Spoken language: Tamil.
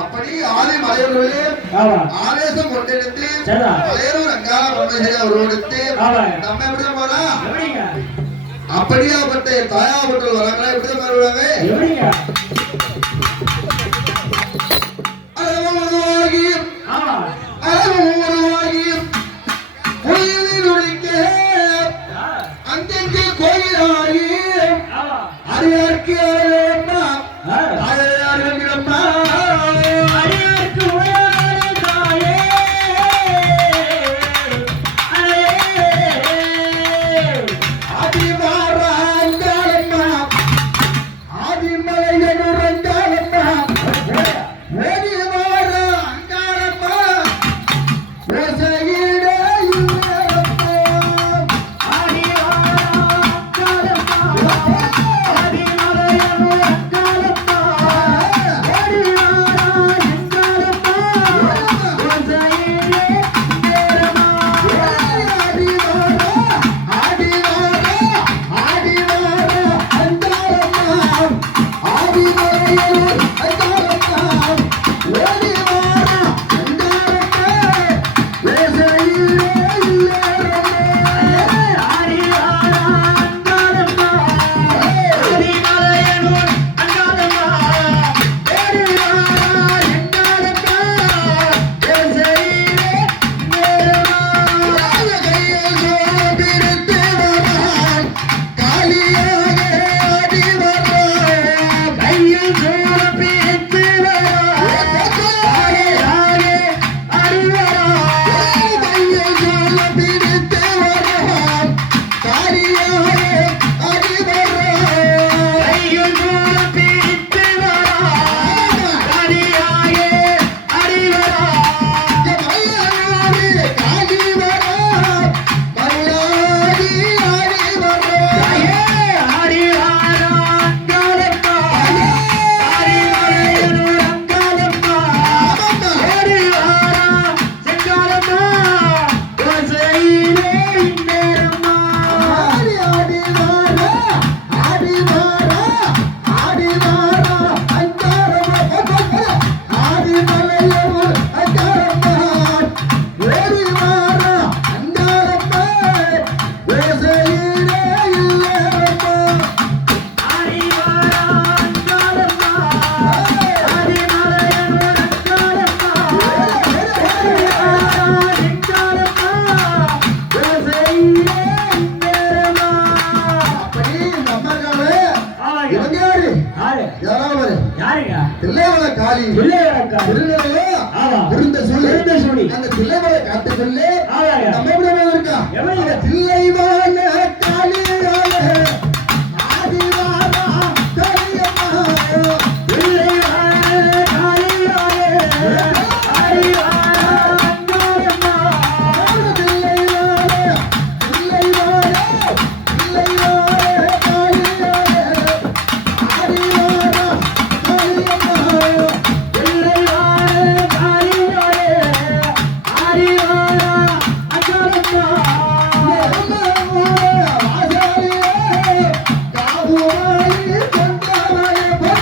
அப்படி ஆதி மலையவர்களே ஆமா ஆவேசம் கொண்டெடுத்து சரிதா. மலையனூர் அங்காள பரமேஸ்வரி அவரோடுத்து. நம்ம எப்படி போறா எப்படிங்க? அப்படியாப்பட்ட தாயாப்பட்டல் வராங்களா எப்படி வருவாங்க யாராவது? யாருங்க தில்லைமலை காளி பிள்ளையாக்கா திருநெல்வேலி ஆமா. சொல்லி சொல்லி. அந்த தில்லைமலை காத்து சொல்லி. நம்ம எப்படி இருக்கா